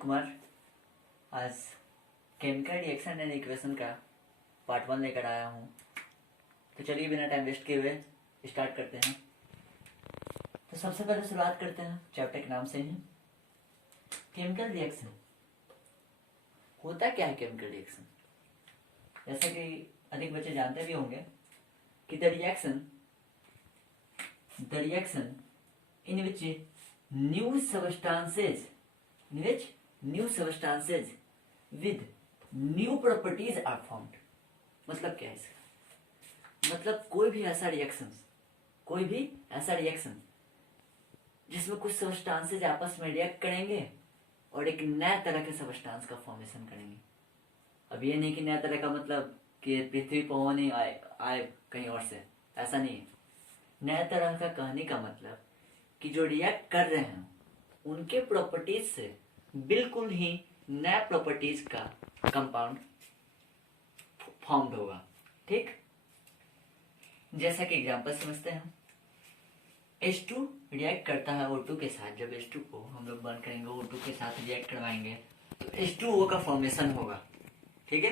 कुमार। आज chemical reaction and equation का part 1 लेकर आया हूँ। तो चलिए बिना टाइम वेस्ट किए हुए स्टार्ट करते हैं। तो सबसे पहले शुरुआत करते हैं चैप्टर के नाम से ही। केमिकल रिएक्शन होता क्या है? केमिकल रिएक्शन जैसा कि अधिक बच्चे जानते भी होंगे कि the reaction in which new substances with new properties are formed। मतलब क्या है इसका? मतलब कोई भी ऐसा रिएक्शन जिसमें कुछ सब्सटेंसेज आपस में रिएक्ट करेंगे और एक नया तरह के सब्सटेंस का फॉर्मेशन करेंगे। अब ये नहीं कि नया तरह का मतलब कि पृथ्वी पर हो नहीं आए कहीं और से, ऐसा नहीं है। नया तरह का कहने का मतलब कि जो रिएक्ट कर रहे हैं उनके प्रॉपर्टीज से बिल्कुल ही नया प्रॉपर्टीज का कंपाउंड फॉर्म्ड होगा। ठीक, जैसा कि एग्जांपल समझते हैं। H2 रिएक्ट करता है O2 के साथ। जब H2 को हम लोग बर्न करेंगे, O2 के साथ रिएक्ट करवाएंगे तो H2O का फॉर्मेशन होगा। ठीक है,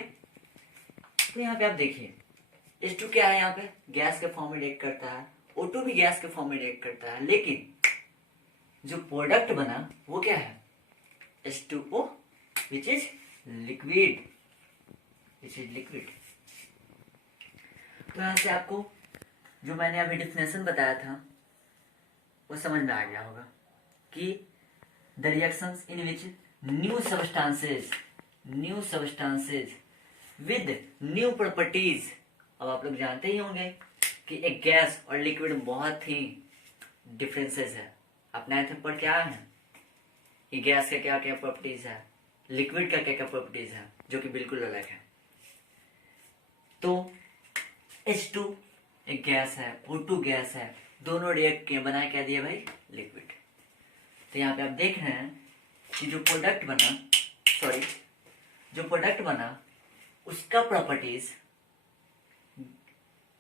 तो यहाँ पे आप देखिए H2 क्या है, यहाँ पे गैस के फॉर्म में रिएक्ट करता है, O2 भी गैस के फॉर्म में रिएक्ट करता है, लेकिन जो प्रोडक्ट बना वो क्या है? H2O which is liquid। तो यहाँ से आपको जो मैंने अभी डिफिनेशन बताया था वो समझ में आ गया होगा कि the reactions in which new substances with new properties. अब आप लोग जानते ही होंगे कि एक गैस और लिक्विड में बहुत ही डिफरेंसेस है। आप 9th पढ़ के आए हैं कि गैस का क्या क्या प्रॉपर्टीज है, लिक्विड का क्या क्या प्रॉपर्टीज है, जो कि बिल्कुल अलग है। तो H2 एक गैस है, O2 गैस है, दोनों रिएक्ट किए, बनाए क्या दिए भाई? लिक्विड। तो यहाँ पे आप देख रहे हैं कि जो प्रोडक्ट बना उसका प्रॉपर्टीज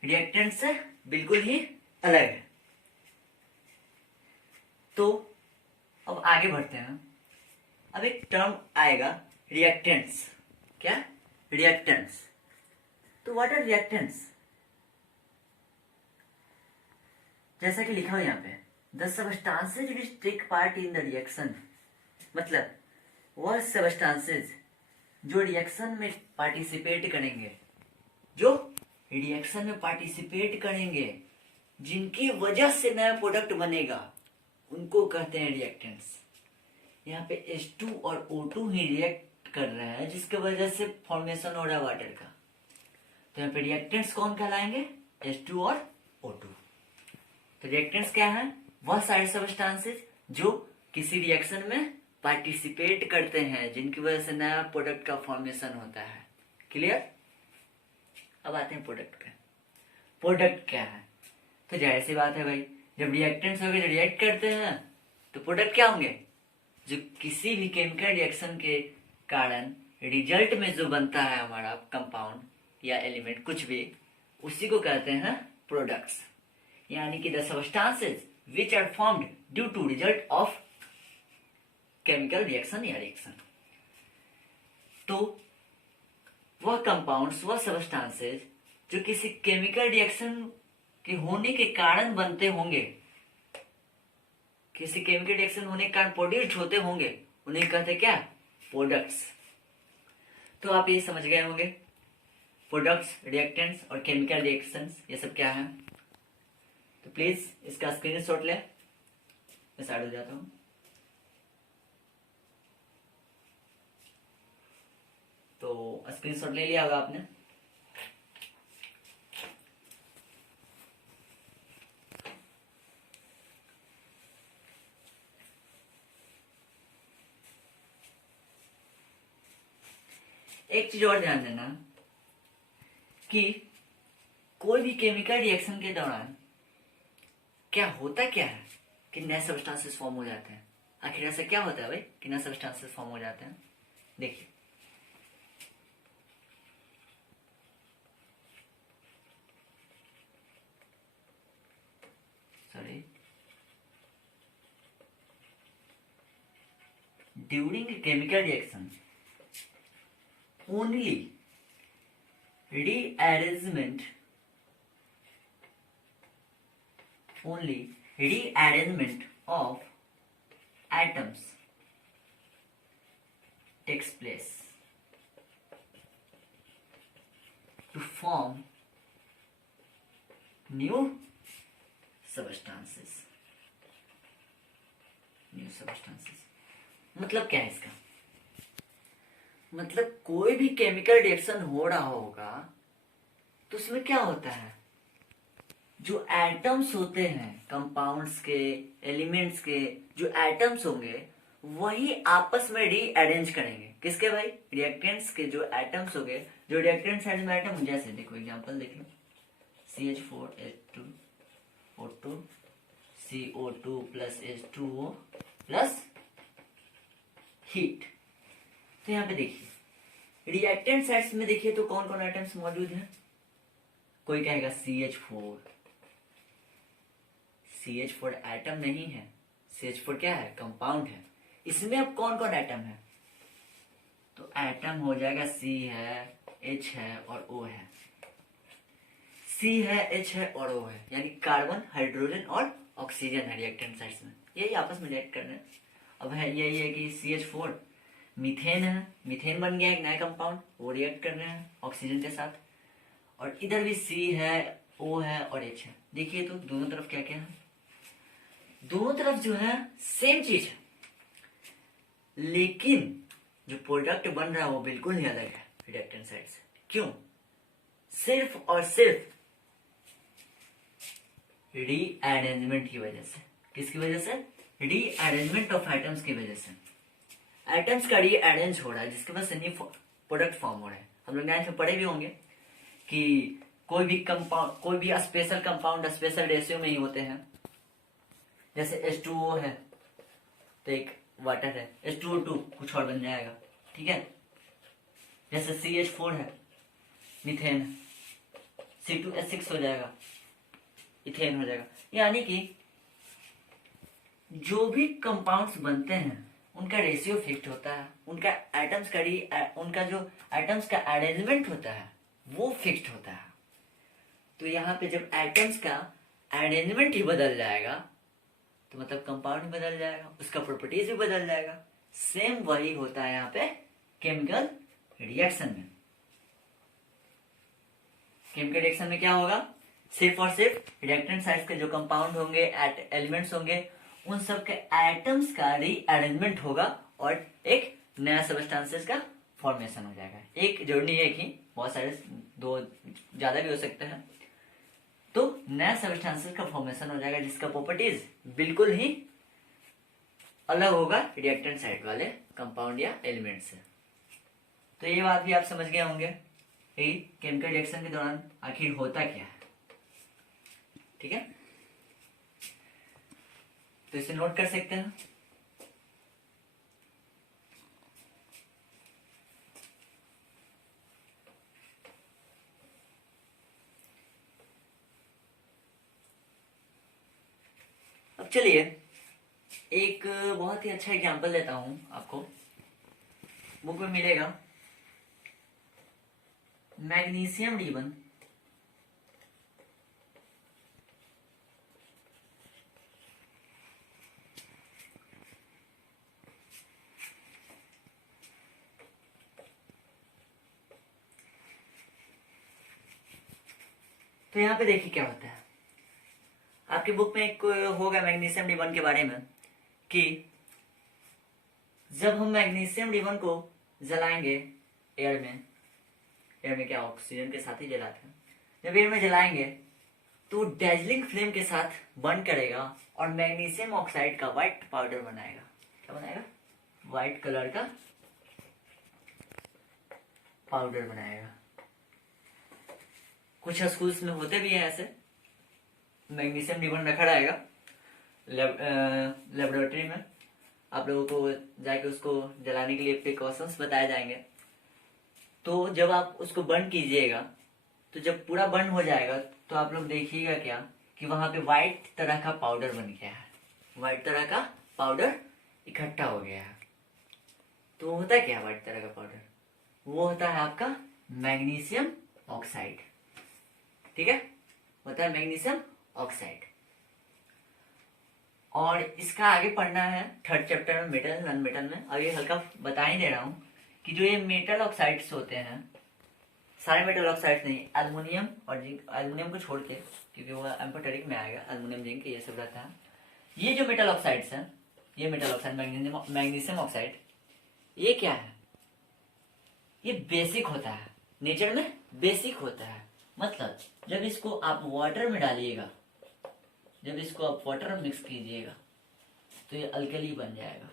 रिएक्टेंट से बिल्कुल ही अलग है। तो अब आगे बढ़ते हैं। अब एक टर्म आएगा रिएक्टेंट्स। क्या? रिएक्टेंट्स। तो व्हाट आर रिएक्टेंट्स? जैसा कि लिखा हो यहाँ पे, the substances which take part in the reaction. मतलब वह सबस्टांसेज जो रिएक्शन में पार्टिसिपेट करेंगे, जिनकी वजह से नया प्रोडक्ट बनेगा, उनको कहते हैं रिएक्टेंट्स। यहाँ पे H2 और O2 ही रिएक्ट कर रहे हैं, जिसकी वजह से फॉर्मेशन हो रहा है वाटर का। तो यहाँ पे रिएक्टेंट्स कौन कहलाएंगे? H2 और O2। तो रिएक्टेंट्स क्या है? वह सारे सब्सटेंसेज जो किसी रिएक्शन में पार्टिसिपेट करते हैं, जिनकी वजह से नया प्रोडक्ट का फॉर्मेशन होता है। क्लियर? अब आते हैं प्रोडक्ट पे। प्रोडक्ट क्या है? तो जाहिर सी बात है भाई, जब रिएक्टेंट्स होंगे जो रिएक्ट करते हैं तो प्रोडक्ट क्या होंगे? जो किसी भी केमिकल रिएक्शन के कारण रिजल्ट में जो बनता है हमारा कंपाउंड या एलिमेंट कुछ भी, उसी को कहते हैं प्रोडक्ट्स। यानी कि the substances which are formed due to result of chemical reaction या रिएक्शन। तो वह कंपाउंड्स, वह सब्सटेंसेज जो किसी केमिकल रिएक्शन के होने के कारण बनते होंगे, किसी केमिकल रिएक्शन होने के कारण प्रोड्यूस्ड होते होंगे, उन्हें कहते क्या? प्रोडक्ट्स। तो आप ये समझ गए होंगे प्रोडक्ट्स, रिएक्टेंट्स और केमिकल रिएक्शंस ये सब क्या है। तो प्लीज इसका स्क्रीनशॉट ले, मैं साइड हो जाता हूं। तो स्क्रीनशॉट ले लिया होगा आपने। एक चीज और ध्यान देना कि कोई भी केमिकल रिएक्शन के दौरान क्या है कि नए सब्सटेंसेस फॉर्म हो जाते हैं। आखिर ऐसा क्या होता है भाई कि नए सब्सटेंसेस फॉर्म हो जाते हैं? देखिए, during a chemical reaction only rearrangement of atoms takes place to form new substances. मतलब क्या है इसका? मतलब कोई भी केमिकल रिएक्शन हो रहा होगा तो उसमें क्या होता है, जो एटम्स होते हैं कंपाउंड्स के, एलिमेंट्स के, जो एटम्स होंगे वही आपस में रीअरेंज करेंगे। किसके भाई? रिएक्टेंट्स के जो एटम्स होंगे, जो रिएक्टेंट साइड में एटम, जैसे देखो एग्जांपल देख लो, CH4H2O2 CO2 plus H2O plus heat. तो यहाँ पे देखिए रिएक्टेंट साइड्स में देखिए तो कौन कौन एटम्स मौजूद हैं। कोई कहेगा CH4 एटम नहीं है, CH4 क्या है? कंपाउंड है। इसमें अब कौन कौन एटम है? तो एटम हो जाएगा C है, H है और O है। C है, H है और O है, यानी कार्बन, हाइड्रोजन और ऑक्सीजन है रिएक्टेंट साइड्स में। यही आपस में रिएक्ट कर रहे हैं। अब है यही है कि CH4 मीथेन है, मीथेन बन गया एक नया कंपाउंड, वो रिएक्ट कर रहे हैं ऑक्सीजन के साथ। और इधर भी C है, O है और H है। देखिए तो दोनों तरफ क्या क्या है, दोनों तरफ जो है सेम चीज है, लेकिन जो प्रोडक्ट बन रहा है वो बिल्कुल ही अलग है रिएक्टेंट साइड से। क्यों? सिर्फ और सिर्फ रीअरेंजमेंट की वजह से। किसकी वजह से? रीअरेंजमेंट ऑफ एटम्स की वजह से। एटम्स का रीअरेंज हो रहा है जिसके वजह से न्यू प्रोडक्ट फॉर्म हो रहे हैं। हम लोग 9th में पढ़े भी होंगे कि कोई भी स्पेशल कंपाउंड स्पेशल रेशियो में ही होते हैं। जैसे H2O है तो एक वाटर है, H2O2 कुछ और बन जाएगा, ठीक है। जैसे CH4 है, मीथेन, C2H6 हो जाएगा, इथेन हो जाएगा। यानी कि जो भी कंपाउंड्स बनते हैं उनका रेशियो फिक्स्ड होता है, उनका जो एटम्स का अरेंजमेंट होता है वो फिक्स्ड होता है। तो यहाँ पे जब एटम्स का अरेंजमेंट ही बदल जाएगा तो मतलब कंपाउंड भी बदल जाएगा, उसका प्रॉपर्टीज भी बदल जाएगा। सेम वही होता है यहाँ पे केमिकल रिएक्शन में। केमिकल रिएक्शन में क्या होगा, सिर्फ और सिर्फ रिएक्टेंट साइड्स के जो कंपाउंड होंगे, एलिमेंट्स होंगे, उन सब के एटम्स का रीअरेंजमेंट होगा और एक नया सबस्टेंसेस का फॉर्मेशन हो जाएगा। एक जरूरी नहीं है कि बहुत सारे, दो ज्यादा भी हो सकते हैं। तो नया सबस्टेंसेस का फॉर्मेशन हो जाएगा जिसका प्रॉपर्टीज बिल्कुल ही अलग होगा रिएक्टेंट साइड वाले कंपाउंड या एलिमेंट से। तो ये बात भी आप समझ गए होंगे कि केमिकल रिएक्शन के दौरान आखिर होता क्या है, ठीक है। तो इसे नोट कर सकते हैं। अब चलिए एक बहुत ही अच्छा एग्जांपल देता हूं आपको। बुक में मिलेगा मैग्नीशियम रिबन तो यहाँ पे देखिए क्या होता है। आपकी बुक में एक होगा मैग्नीशियम रिबन के बारे में कि जब हम मैग्नीशियम रिबन को जलाएंगे एयर में क्या ऑक्सीजन के साथ ही जलाते हैं, जब एयर में जलाएंगे तो डैजलिंग फ्लेम के साथ बर्न करेगा और मैग्नीशियम ऑक्साइड का व्हाइट पाउडर बनाएगा। क्या बनाएगा? व्हाइट कलर का पाउडर बनाएगा। कुछ स्कूल्स में होते भी हैं ऐसे, मैग्नीशियम रिबन रखा रहेगा लेबोरेटरी में, आप लोगों को जाके उसको जलाने के लिए प्रिकॉशंस बताए जाएंगे। तो जब आप उसको बर्न कीजिएगा तो जब पूरा बर्न हो जाएगा तो आप लोग देखिएगा क्या कि वहां पे व्हाइट तरह का पाउडर बन गया है, व्हाइट तरह का पाउडर इकट्ठा हो गया है। तो होता है क्या व्हाइट तरह का पाउडर? वो होता है आपका मैग्नीशियम ऑक्साइड। ठीक है, होता है मैग्नीशियम ऑक्साइड। और इसका आगे पढ़ना है थर्ड चैप्टर में, मेटल नॉन मेटल में। अभी हल्का बता ही दे रहा हूँ कि जो ये मेटल ऑक्साइड्स होते हैं, सारे मेटल ऑक्साइड्स नहीं, एल्युमिनियम और जिंक, एल्युमिनियम को छोड़ के क्योंकि वो एम्फोटेरिक में आएगा, एल्युमिनियम जिंक ये सब रहता है। ये जो मेटल ऑक्साइड्स हैं, ये मेटल ऑक्साइड मैग्नीशियम ऑक्साइड, ये क्या है? ये बेसिक होता है, नेचर में बेसिक होता है। मतलब जब इसको आप वाटर में डालिएगा, जब इसको आप वाटर में मिक्स कीजिएगा तो ये अल्कली बन जाएगा,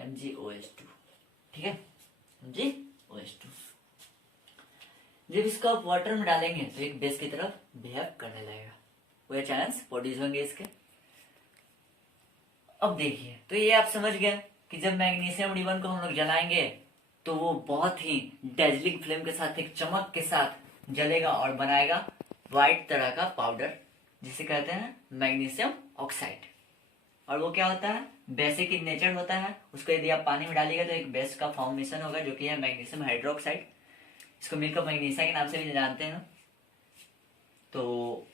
MgOH2। ठीक है, MgOH2। जब इसको आप वाटर में डालेंगे तो एक बेस की तरफ बिहेव करने लगेगा, वो चांस प्रोड्यूस होंगे इसके। अब देखिए, तो ये आप समझ गए कि जब मैग्नीशियम रिबन को हम लोग जलाएंगे तो वो बहुत ही डेजलिंग फ्लेम के साथ, एक चमक के साथ जलेगा और बनाएगा व्हाइट तरह का पाउडर, जिसे कहते हैं मैग्नीशियम ऑक्साइड। और वो क्या होता है? बेसिक इन नेचर होता है। उसको यदि आप पानी में डालिएगा तो एक बेस का फॉर्मेशन होगा, जो कि है मैग्नीशियम हाइड्रोक्साइड। इसको मिलकर मैग्नीशिया के नाम से भी जानते हैं। तो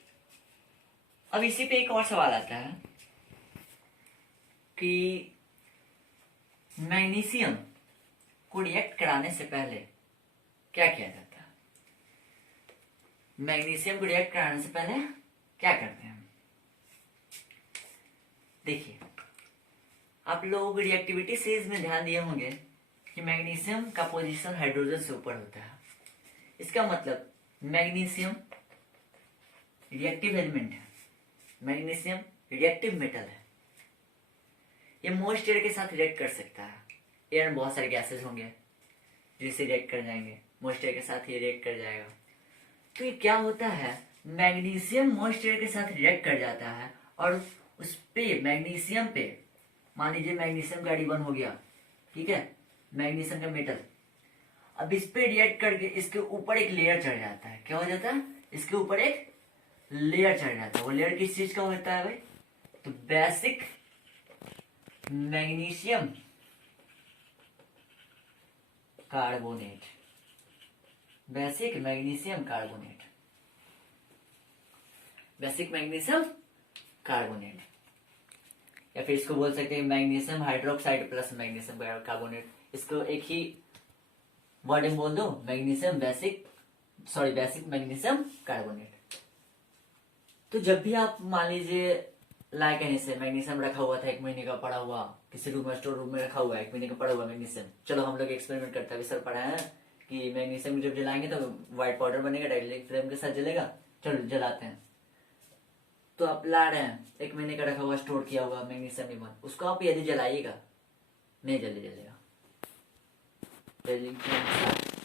अब इसी पे एक और सवाल आता है कि मैग्नीशियम को रिएक्ट कराने से पहले क्या किया जाता है? मैग्नीशियम को रिएक्ट कराने से पहले क्या करते हैं? देखिए, आप लोग रिएक्टिविटी सीरीज में ध्यान दिए होंगे कि मैग्नीशियम का पोजीशन हाइड्रोजन से ऊपर होता है। इसका मतलब मैग्नीशियम रिएक्टिव एलिमेंट है, मैग्नीशियम रिएक्टिव मेटल है। ये मोस्ट एयर के साथ रिएक्ट कर सकता है। एयर में बहुत सारे गैसेस होंगे जिससे रिएक्ट कर जाएंगे, मोस्ट एयर के साथ ये रिएक्ट कर जाएगा। तो ये क्या होता है? मैग्नीशियम मोस्ट एयर के साथ रिएक्ट कर जाता है और उस पे मैग्नीशियम पे, मान लीजिए मैग्नीशियम का रिबन हो गया, ठीक है, मैग्नीशियम का मेटल। अब इस पे रिएक्ट करके इसके ऊपर एक लेयर चढ़ जाता है। क्या हो जाता है? इसके ऊपर एक लेयर चढ़ जाता है। वो लेयर किस चीज का होता है भाई? तो basic magnesium carbonate, basic magnesium carbonate, basic magnesium carbonate, या फिर इसको बोल सकते हैं magnesium hydroxide plus magnesium carbonate. इसको एक ही वर्ड में बोल दो, magnesium basic, sorry basic magnesium carbonate. तो जब भी आप मान लीजिए लाए कहीं से मैग्नीशियम रखा हुआ था, 1 महीने का पड़ा हुआ किसी रूम में, स्टोर रूम में रखा हुआ है, 1 महीने का पड़ा हुआ मैग्नीशियम, चलो हम लोग एक्सपेरिमेंट करते हैं। सर पढ़ा है कि मैग्नीशियम जब जलाएंगे तो व्हाइट पाउडर बनेगा, डायरेक्ट फ्लेम के साथ जलेगा, चलो जलाते हैं। तो आप ला रहे हैं 1 महीने का रखा हुआ, स्टोर किया हुआ मैग्नीशियम रिबन, उसको आप यदि जलाइएगा, नहीं जलेगा,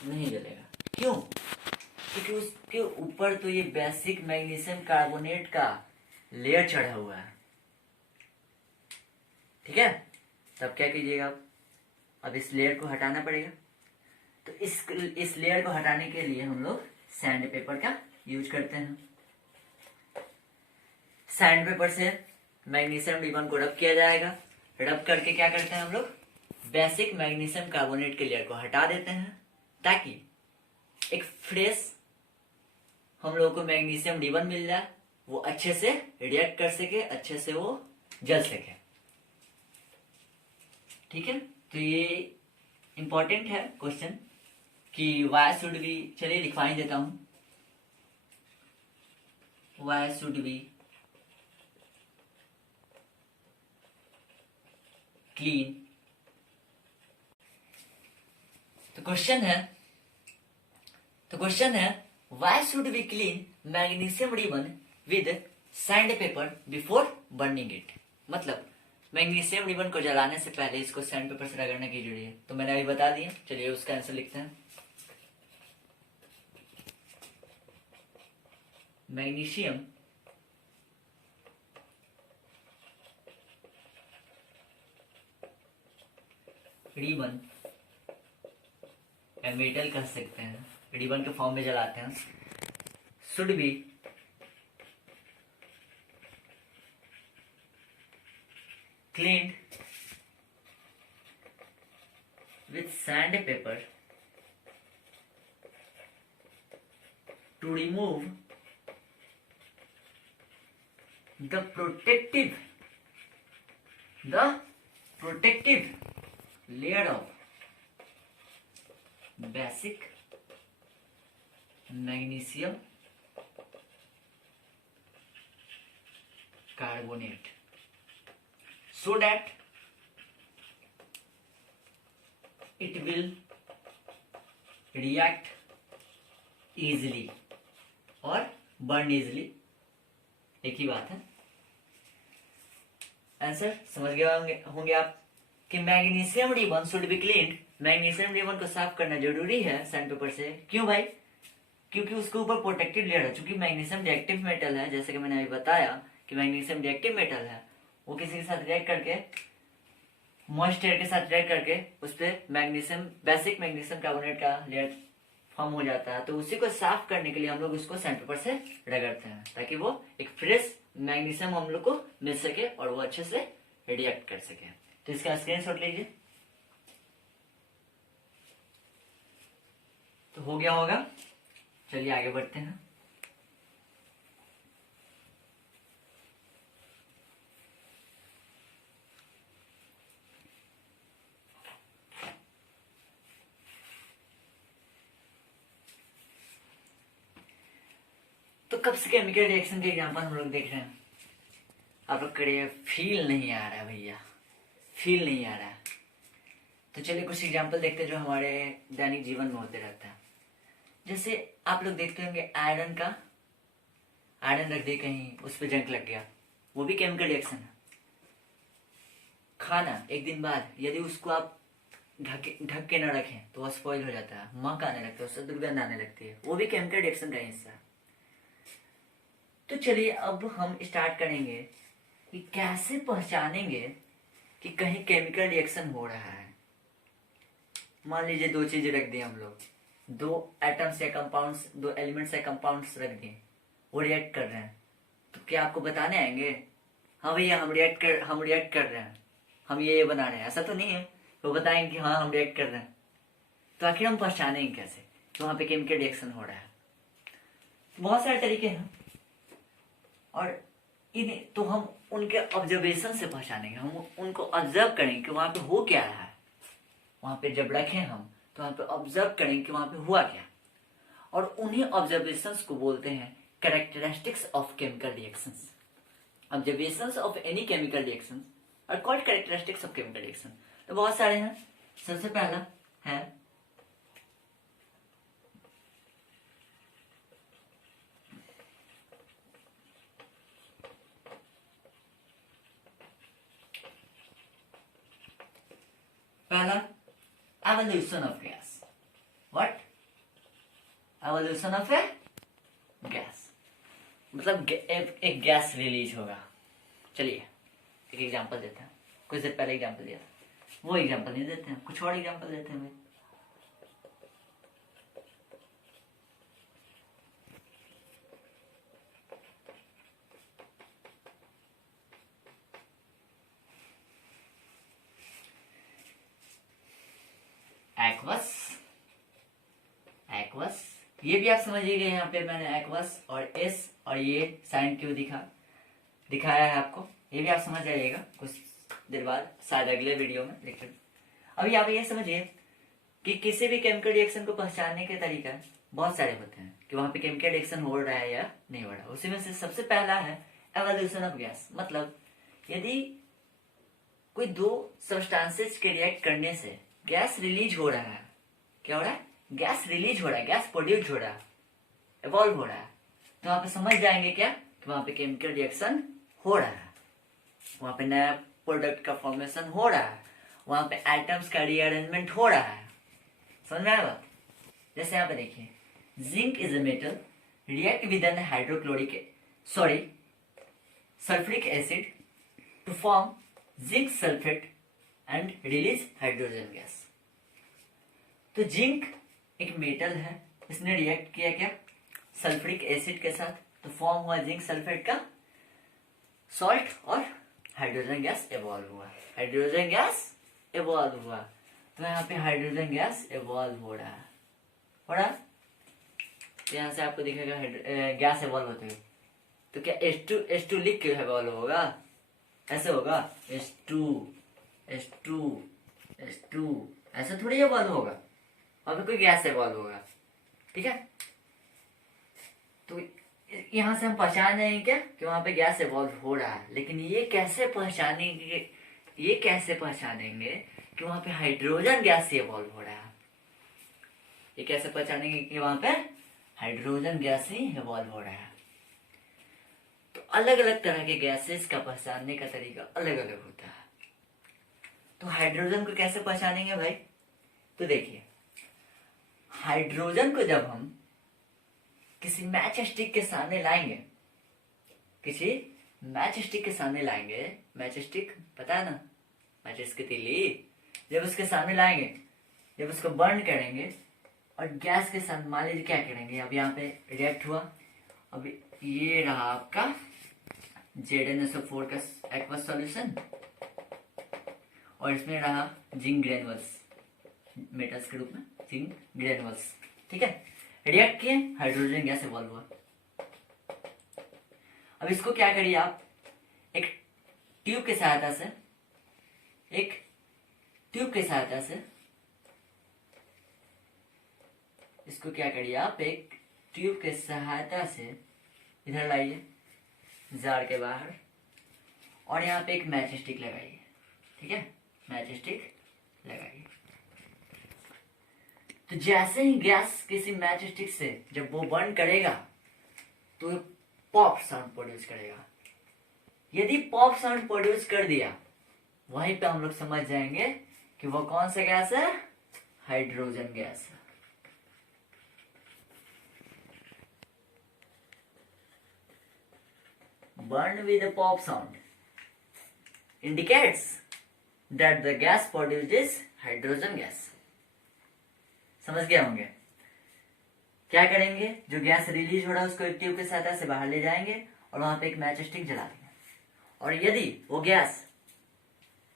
नहीं जलेगा। क्यों? क्योंकि उसके ऊपर तो ये बेसिक मैग्नीशियम कार्बोनेट का लेयर चढ़ा हुआ है। ठीक है, तब क्या कीजिएगा आप? अब इस लेयर को हटाना पड़ेगा। तो इस लेयर को हटाने के लिए हम लोग सैंड पेपर का यूज करते हैं। सैंड पेपर से मैग्नीशियम रिबन को रब किया जाएगा। रब करके क्या करते हैं हम लोग? बेसिक मैग्नीशियम कार्बोनेट के लेयर को हटा देते हैं, ताकि एक फ्रेश हम लोगों को मैग्नीशियम रिबन मिल जाए, वो अच्छे से रिएक्ट कर सके, अच्छे से वो जल सके। ठीक है, तो ये इंपॉर्टेंट है क्वेश्चन कि वाई शुड बी, चलिए लिखवा ही देता हूं, वाई शुड बी क्लीन। तो क्वेश्चन है why should be clean magnesium ribbon with sand paper before burning it. मतलब मैग्नीशियम रिबन को जलाने से पहले इसको सैंड पेपर से रगड़ने की जरूरत है। तो मैंने अभी बता दिया, चलिए उसका आंसर लिखते हैं। मैग्नीशियम रिबन या मेटल कह सकते हैं, रिबन के फॉर्म में जलाते हैं, should be cleaned with sandpaper to remove the protective layer of basic magnesium carbonate so that it will react easily और burn easily। एक ही बात है। आंसर समझ गए होंगे आप कि magnesium ribbon should be cleaned. Magnesium ribbon को साफ करना जरूरी है सैंडपेपर से। क्यों भाई? क्योंकि उसके ऊपर प्रोटेक्टिव लेयर है। चूंकि मैग्नीशियम रिएक्टिव मेटल है, जैसे कि मैंने अभी बताया कि मैग्नीशियम रिएक्टिव मेटल है, वो किसी के साथ रिएक्ट करके, मॉइस्ट एयर के साथ रिएक्ट करके उस पर मैग्नीशियम, बेसिक मैग्नीशियम कार्बोनेट का लेयर फॉर्म हो जाता है। तो उसी को साफ करने के लिए हम लोग उसको सैंडपेपर से रगड़ते हैं, ताकि वो एक फ्रेश मैग्नीशियम हम लोग को मिल सके और वो अच्छे से रिएक्ट कर सके। तो इसका स्क्रीनशॉट लीजिए। तो हो गया होगा। चलिए आगे बढ़ते हैं। तो कब से केमिकल रिएक्शन के एग्जांपल हम लोग देख रहे हैं। आप लोग करिए फील नहीं आ रहा है भैया, फील नहीं आ रहा है। तो चलिए कुछ एग्जांपल देखते हैं जो हमारे दैनिक जीवन में होते रहता है। जैसे आप लोग देखते होंगे आयरन रख दे कहीं, उस पर जंग लग गया, वो भी केमिकल रिएक्शन है। खाना एक दिन बाद यदि उसको आप ढक के न रखें तो वह स्पॉइल हो जाता है, महक आने लगता है, उससे दुर्गंध आने लगती है, वो भी केमिकल रिएक्शन का हिस्सा है। तो चलिए अब हम स्टार्ट करेंगे कि कैसे पहचानेंगे कि कहीं केमिकल रिएक्शन हो रहा है। मान लीजिए दो चीजें रख दी हम लोग, दो एटम्स या कंपाउंड्स, दो एलिमेंट्स या कंपाउंड्स रख दिए, वो रिएक्ट कर रहे हैं। तो क्या आपको बताने आएंगे हाँ भैया हम रिएक्ट कर रहे हैं, हम ये बना रहे हैं? ऐसा तो नहीं है। वो बताएंगे कि हाँ हम रिएक्ट कर रहे हैं। तो आखिर हम पहचानेंगे कैसे कि वहां पे केमिकल रिएक्शन हो रहा है? बहुत सारे तरीके हैं और तो हम उनके ऑब्जर्वेशन से पहचानेंगे। हम उनको ऑब्जर्व करेंगे कि वहां पे हो क्या रहा है। वहां पे जब रखें हम तो वहां पे ऑब्जर्व करेंगे कि वहां पे हुआ क्या, और उन्हीं ऑब्जर्वेशंस को बोलते हैं characteristics of chemical reactions. Observations of any chemical reaction are called characteristics of chemical reaction. तो बहुत सारे हैं। सबसे पहला है evolution of gas. What? Evolution of a gas. मतलब एक गैस रिलीज होगा। चलिए एक एग्जांपल देते हैं। कुछ देर पहले एग्जांपल दिया था, वो एग्जांपल नहीं देते हैं, कुछ और एग्जांपल देते हैं। एक्वस, ये भी आप समझिएगा। यहाँ पे मैंने एक्वस और एस और ये साइन क्यों दिखाया है आपको, ये भी आप समझ जाइएगा कुछ देर बाद, शायद अगले वीडियो में। लेकिन अभी आप ये समझिए कि किसी भी केमिकल रिएक्शन को पहचानने के तरीका बहुत सारे होते हैं कि वहां पे केमिकल रिएक्शन हो रहा है या नहीं हो रहा है। उसी में से सबसे पहला है एवोल्यूशन ऑफ गैस। मतलब यदि कोई दो सब्सटेंसेस के रिएक्ट करने से गैस रिलीज हो रहा है, क्या हो रहा है? गैस रिलीज हो रहा है, गैस प्रोड्यूस हो रहा है, इवॉल्व हो रहा है, तो वहां पे समझ जाएंगे क्या कि वहां पे केमिकल रिएक्शन हो रहा है, वहां पे नया प्रोडक्ट का फॉर्मेशन हो रहा है, वहां पे एटम्स का रीअरेंजमेंट हो रहा है। समझ में आया बात? जैसे यहाँ पे देखिए, zinc is a metal react with an sulphuric acid to form zinc sulphate and release hydrogen gas. तो जिंक एक मेटल है, इसने रिएक्ट किया क्या? सल्फ्यूरिक एसिड के साथ, तो फॉर्म हुआ जिंक सल्फेट का सॉल्ट और हाइड्रोजन गैस इवॉल्व हुआ। तो यहाँ पे हाइड्रोजन गैस इवॉल्व हो रहा है, हो रहा है। तो यहाँ से आपको दिखेगा गैस इवॉल्व होते हुए। तो क्या H2 लिख के इवॉल्व होगा? ऐसे होगा H2 ऐसे थोड़ी इवॉल्व होगा, वहां पे कोई गैस इवॉल्व होगा, ठीक है। तो यहाँ से हम पहचान जाएंगे क्या कि वहां पे गैस इवॉल्व हो रहा है। लेकिन ये कैसे पहचानेंगे कि वहां पे हाइड्रोजन गैस से इवॉल्व हो रहा है? ये कैसे पहचानेंगे कि वहां पे हाइड्रोजन गैस ही इवॉल्व हो रहा है? तो अलग अलग तरह के गैसेस का पहचानने का तरीका अलग अलग होता है। तो हाइड्रोजन को कैसे पहचानेंगे भाई? तो देखिए, हाइड्रोजन को जब हम किसी मैच स्टिक के सामने लाएंगे, मैच स्टिक पता है ना, मैचेस की तीली, जब उसके सामने लाएंगे, जब उसको बर्न करेंगे और गैस के साथ मान लीजिए क्या करेंगे, अब यहाँ पे रिएक्ट हुआ, अब ये रहा आपका ZnSO4 का एक्वस सॉल्यूशन और इसमें रहा जिंक ग्रेनुअल्स, मेटल्स के रूप में जिंक ग्रेनुअल्स, ठीक है। रिएक्ट किए, हाइड्रोजन गैस इवॉल्व हुआ। अब इसको क्या करिए आप, एक ट्यूब की सहायता से इसको क्या करिए आप, एक ट्यूब के सहायता से इधर लाइए जार के बाहर और यहाँ पे एक मैच स्टिक लगाइए, ठीक है, मैच स्टिक लगाइए। तो जैसे ही गैस किसी मैच स्टिक से जब वो बर्न करेगा तो पॉप साउंड प्रोड्यूस करेगा। यदि पॉप साउंड प्रोड्यूस कर दिया, वहीं पे हम लोग समझ जाएंगे कि वो कौन सा गैस है, हाइड्रोजन गैस है। Burn with a pop sound indicates that the gas produced is hydrogen gas. समझ गए होंगे? क्या करेंगे, जो गैस रिलीज हो रहा है उसको एक ट्यूब के सहायता से बाहर ले जाएंगे और वहां पे एक मैच स्टिक जला देंगे और यदि वो गैस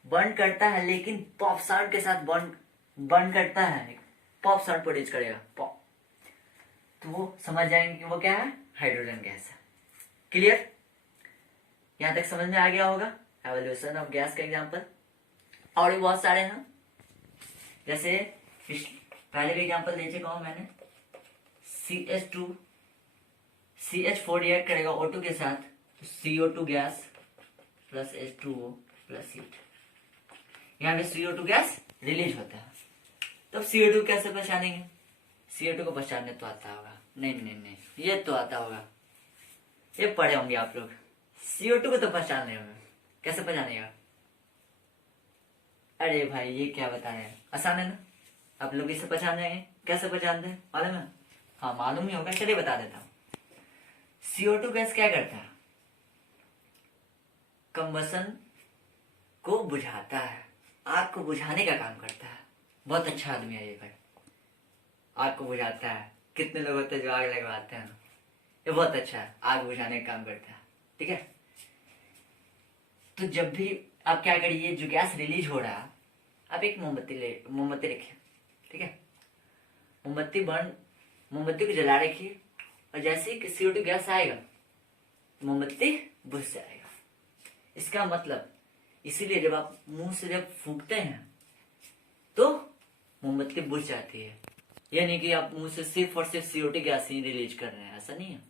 बर्न करता है लेकिन पॉप साउंड के साथ बर्न करता है, पॉप साउंड प्रोड्यूस करेगा पॉप, तो वो समझ जाएंगे कि वो क्या है, हाइड्रोजन गैस है। क्लियर? यहां तक समझ में आ गया होगा एवोल्यूशन ऑफ गैस का एग्जांपल। और भी बहुत सारे हैं, जैसे पहले भी एग्जांपल दे चुका हूं मैंने, CH4 रिएक्ट करेगा O2 के साथ, तो CO2 gas plus H2O plus heat, यहाँ पे CO2 गैस रिलीज होता है। तब CO2 कैसे पहचानेंगे? CO2 को पहचानने तो आता होगा, नहीं, ये तो आता होगा, ये पढ़े होंगे आप लोग। CO2 को तो पहचान रहे होंगे, कैसे पहचानेगा? अरे भाई ये क्या बता रहे हैं, आसान है ना, आप लोग इसे पहचान जाएंगे। कैसे पहचानते हैं मालूम है? हाँ मालूम ही होगा, चलिए बता देता हूँ। CO2 गैस क्या करता है, कंबसन को बुझाता है, आग को बुझाने का काम करता है। बहुत अच्छा आदमी है ये भाई, आग को बुझाता है। कितने लोग होते हैं जो आग लगवाते हैं, ये बहुत अच्छा है, आग बुझाने का काम करता है, ठीक है। तो जब भी आप क्या करिए, जो गैस रिलीज हो रहा है, आप एक मोमबत्ती रखिए, ठीक है, मोमबत्ती को जला रखिए और जैसे ही CO2 गैस आएगा मोमबत्ती बुझ जाएगा। इसका मतलब, इसीलिए जब आप मुंह से जब फूंकते हैं तो मोमबत्ती बुझ जाती है, यानी कि आप मुंह से सिर्फ और सिर्फ CO2 गैस ही रिलीज कर रहे हैं, ऐसा नहीं है।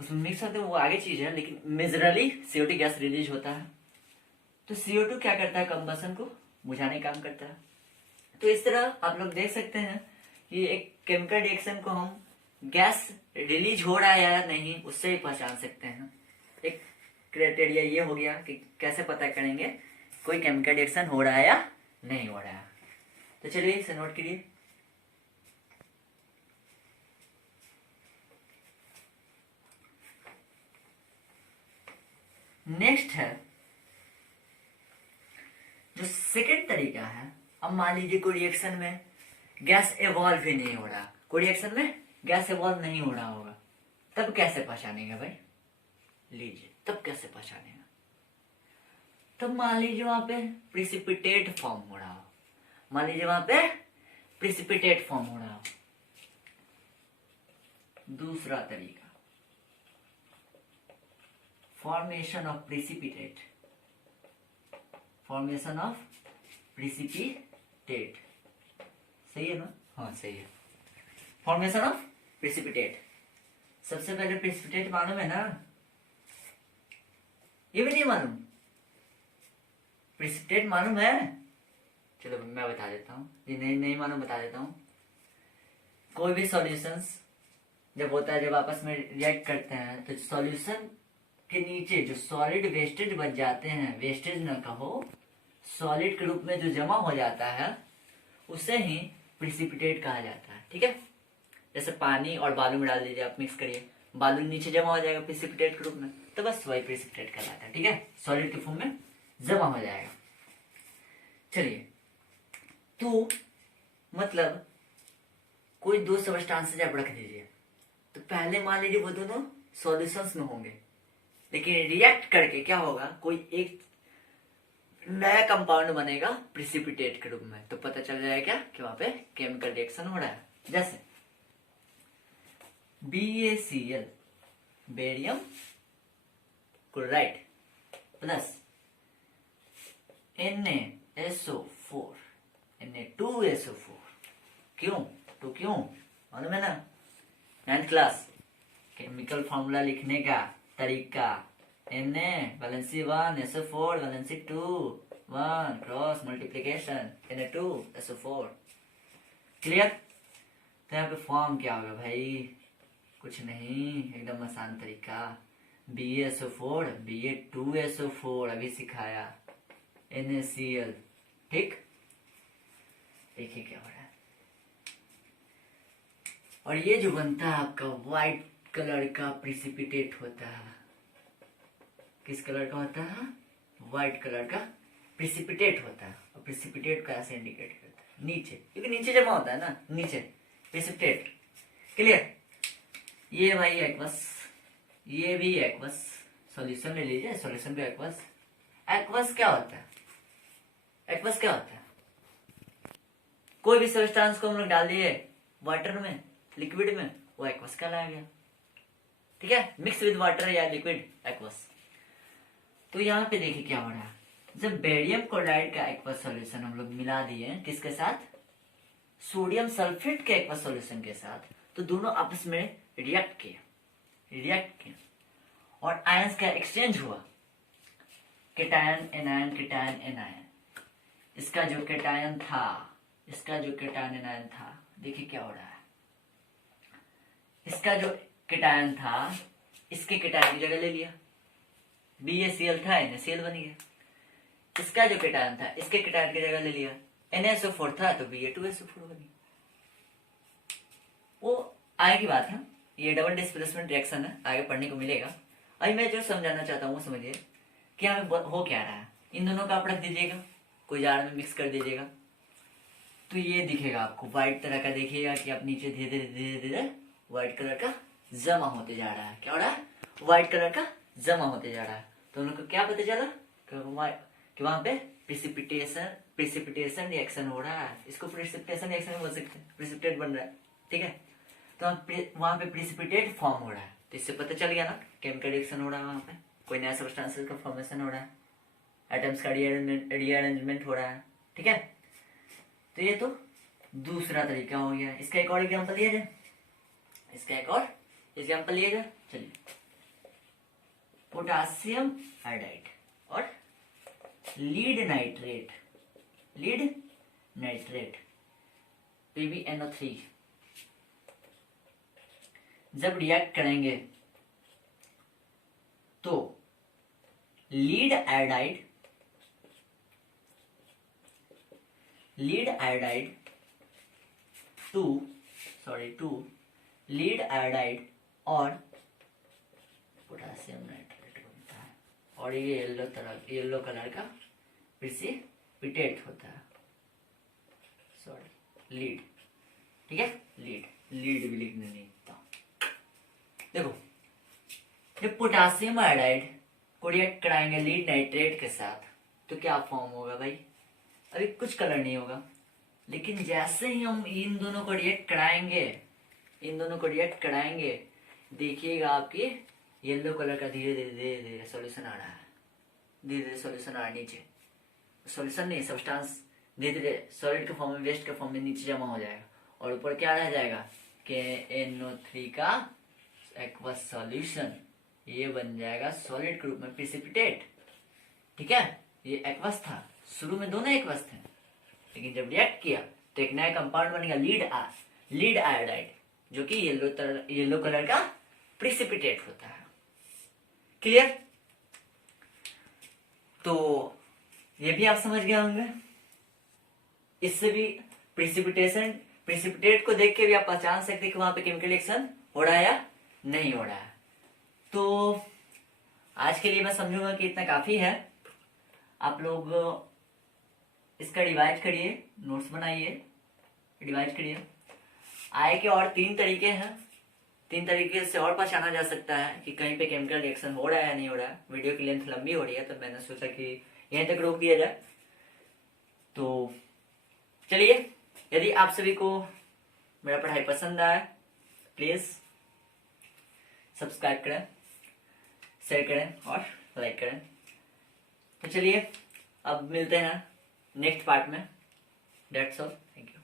उसमें मिक्स होते हैं वो आगे चीज है, लेकिन मेजरली CO2 गैस रिलीज होता है। तो CO2 क्या करता है, कंबसन को बुझाने का काम करता है। तो इस तरह आप लोग देख सकते हैं कि एक केमिकल रिएक्शन को हम गैस रिलीज हो रहा है या नहीं उससे ही पहचान सकते हैं। एक क्राइटेरिया ये हो गया कि कैसे पता करेंगे कोई केमिकल रिएक्शन हो रहा है या नहीं हो रहा है। तो चलिए इसे नोट करिए। नेक्स्ट है जो सेकंड तरीका है। अब मान लीजिए कोई रिएक्शन में गैस एवॉल्व ही नहीं हो रहा, कोई रिएक्शन में गैस एवॉल्व नहीं हो रहा होगा, तब कैसे पहचानेगा भाई? लीजिए, तब कैसे पहचानेगा? तो मान लीजिए वहां पे प्रिसिपिटेट फॉर्म हो रहा हो, मान लीजिए वहां पे प्रिसिपिटेट फॉर्म हो रहा हो। दूसरा तरीका, formation of precipitate, formation of precipitate, सही है ना? हाँ सही है। फॉर्मेशन ऑफ प्रिसिपिटेट, सबसे पहले प्रिसिपिटेट मालूम है ना? ये भी नहीं मालूम? प्रिसिपिटेट मालूम है? चलो मैं बता देता हूँ, ये नहीं मालूम बता देता हूँ। कोई भी सॉल्यूशंस जब होता है, जब आपस में रिएक्ट करते हैं, तो सॉल्यूशन के नीचे जो सॉलिड वेस्टेज बच जाते हैं, वेस्टेज न कहो, सॉलिड के रूप में जो जमा हो जाता है, उसे ही प्रिसिपिटेट कहा जाता है। ठीक है, जैसे पानी और बालू में डाल दीजिए, आप मिक्स करिए, बालू नीचे जमा हो जाएगा प्रिसिपिटेट के रूप में, तो बस वही प्रिसिपिटेट कहलाता है। ठीक है, सॉलिड के फॉर्म में जमा हो जाएगा। चलिए, तो मतलब कोई दो सबस्टांसेस आप रख दीजिए, तो पहले मान लीजिए वो दोनों सॉल्यूशंस में होंगे, लेकिन रिएक्ट करके क्या होगा, कोई एक नया कंपाउंड बनेगा प्रिसिपिटेट के रूप में, तो पता चल जाएगा क्या कि वहां पे केमिकल रिएक्शन हो रहा है। जैसे BaCl, barium chloride, plus NaSO4, Na2SO4। क्यों? तो क्यों मालूम है ना? 9th क्लास केमिकल फॉर्मूला लिखने का तरीका, Na valency 1, SO4 valency 2, 1 cross multiplication Na2SO4। Clear? तो यहाँ पे फॉर्म क्या होगा भाई? कुछ नहीं, एकदम आसान तरीका, BaSO4 Ba2SO4 अभी सिखाया, NaCl। ठीक, देखिए क्या हो रहा है। और ये जो बनता है आपका व्हाइट कलर का प्रिसिपिटेट होता है, किस कलर का होता है? व्हाइट कलर का प्रिसिपिटेट होता है। और प्रिसिपिटेट को ऐसे इंडिकेट करता है नीचे, क्योंकि नीचे जमा होता है ना, नीचे प्रिसिपिटेट। क्लियर? ये भाई एक्वस, ये भी एक्वस, सॉल्यूशन ले लीजिए, सॉल्यूशन भी एक्वस। एक्वस क्या होता है? एक्वस क्या होता है? कोई भी सब्सटेंस को हम लोग डाल दिए वाटर में, लिक्विड में, वो एक्वस कहलाएगा। ठीक है, मिक्स विद वाटर या लिक्विड, एक्वस। तो यहाँ पे देखिए क्या हो रहा है, जब बेरियम क्लोराइड का एक्वस सॉल्यूशन हम लोग मिला दिए किसके साथ? सोडियम सल्फेट के एक्वस सॉल्यूशन के साथ, तो दोनों आपस में रिएक्ट किए और आयंस का एक्सचेंज हुआ, केटायन एनायन, केटायन एनायन। इसका जो केटायन था, इसका जो केटायन एनायन था, देखिए क्या हो रहा है, इसका जो केटायन था इसके केटायन की जगह ले लिया, BaCl था NaCl बन गया। इसका जो केटायन था इसके केटायन की जगह ले लिया, NaSO4 था तो Ba2SO4 बन गया। वो आगे की बात है, ये डबल डिस्प्लेसमेंट रिएक्शन है, आगे पढ़ने को मिलेगा। अभी मैं जो समझाना चाहता हूँ वो समझिए कि हमें हो क्या रहा है। इन दोनों का आप रख दीजिएगा, कोई जार में मिक्स कर दीजिएगा, तो ये दिखेगा आपको व्हाइट तरह का, देखिएगा कि आप नीचे धीरे धीरे धीरे धीरे व्हाइट कलर का जमा होते जा रहा है। क्या हो रहा है? व्हाइट कलर का जमा होते जा रहा है। तो उन लोग को क्या पता चला कि वहां पे प्रिसिपिटेशन रिएक्शन हो रहा है। इसको प्रिसिपिटेशन रिएक्शन भी बोल सकते हैं, प्रिसिपिटेट बन रहा है। ठीक है, तो वहां पे प्रिसिपिटेट फॉर्म हो रहा है, तो इससे पता चल गया ना केमिकल रिएक्शन हो रहा है, वहां पे कोई नया सब्सटेंसेस का फॉर्मेशन हो रहा है, एटम्स का रीअरेंजमेंट हो रहा है। ठीक है, तो ये तो दूसरा तरीका हो गया। इसका एक और एग्जाम्पल लिया जाए, इसका एक और एग्जाम्पल लिया जाए। चलिए, पोटासियम आयोडाइड और लीड नाइट्रेट, PbNO3 जब रिएक्ट करेंगे तो lead iodide to lead iodide और पोटासियम नाइट्रेट बनता है, और ये येलो कलर का प्रिसिपिटेट होता है, सॉरी लीड। ठीक है, लीड भी लिखने नहीं था। देखो, जब पोटासियम आयोडाइड को रिएक्ट कराएंगे लीड नाइट्रेट के साथ, तो क्या फॉर्म होगा भाई? अभी कुछ कलर नहीं होगा, लेकिन जैसे ही हम इन दोनों को रिएक्ट कराएंगे, इन दोनों को रिएक्ट कराएंगे, देखिएगा आपके येलो कलर का धीरे धीरे धीरे धीरे सॉल्यूशन आ रहा है, धीरे धीरे सॉल्यूशन आ रहा है नीचे, सॉल्यूशन नहीं सब्सटेंस धीरे धीरे सॉलिड के फॉर्म में, वेस्ट के फॉर्म में नीचे जमा हो जाएगा, और ऊपर क्या रह जाएगा KNO3 का एक्वस सॉल्यूशन, ये बन जाएगा सॉलिड के रूप में प्रिसिपिटेट। ठीक है, ये एक्वस था, शुरू में दोनों एक्वस थे, लेकिन जब रिएक्ट किया तो एक नया कंपाउंड बनेगा लीड आयोडाइड, जो कि येलो कलर का प्रिसिपिटेट होता है। क्लियर? तो ये भी आप समझ गए होंगे। इससे भी प्रिसिपिटेट को देख के भी आप पहचान सकते कि वहां पे केमिकल रिएक्शन हो रहा है या नहीं हो रहा है। तो आज के लिए मैं समझूंगा कि इतना काफी है। आप लोग इसका रिवाइज करिए, नोट्स बनाइए, रिवाइज करिए। आय के और 3 तरीके हैं, 3 तरीके से और पहचाना जा सकता है कि कहीं पे केमिकल रिएक्शन हो रहा है या नहीं हो रहा है। वीडियो की लेंथ लंबी हो रही है, तो मैंने सोचा कि यहीं तक रोक दिया जाए। तो चलिए, यदि आप सभी को मेरा पढ़ाई पसंद आया, प्लीज सब्सक्राइब करें, शेयर करें और लाइक करें। तो चलिए अब मिलते हैं नेक्स्ट पार्ट में। That's all, thank you.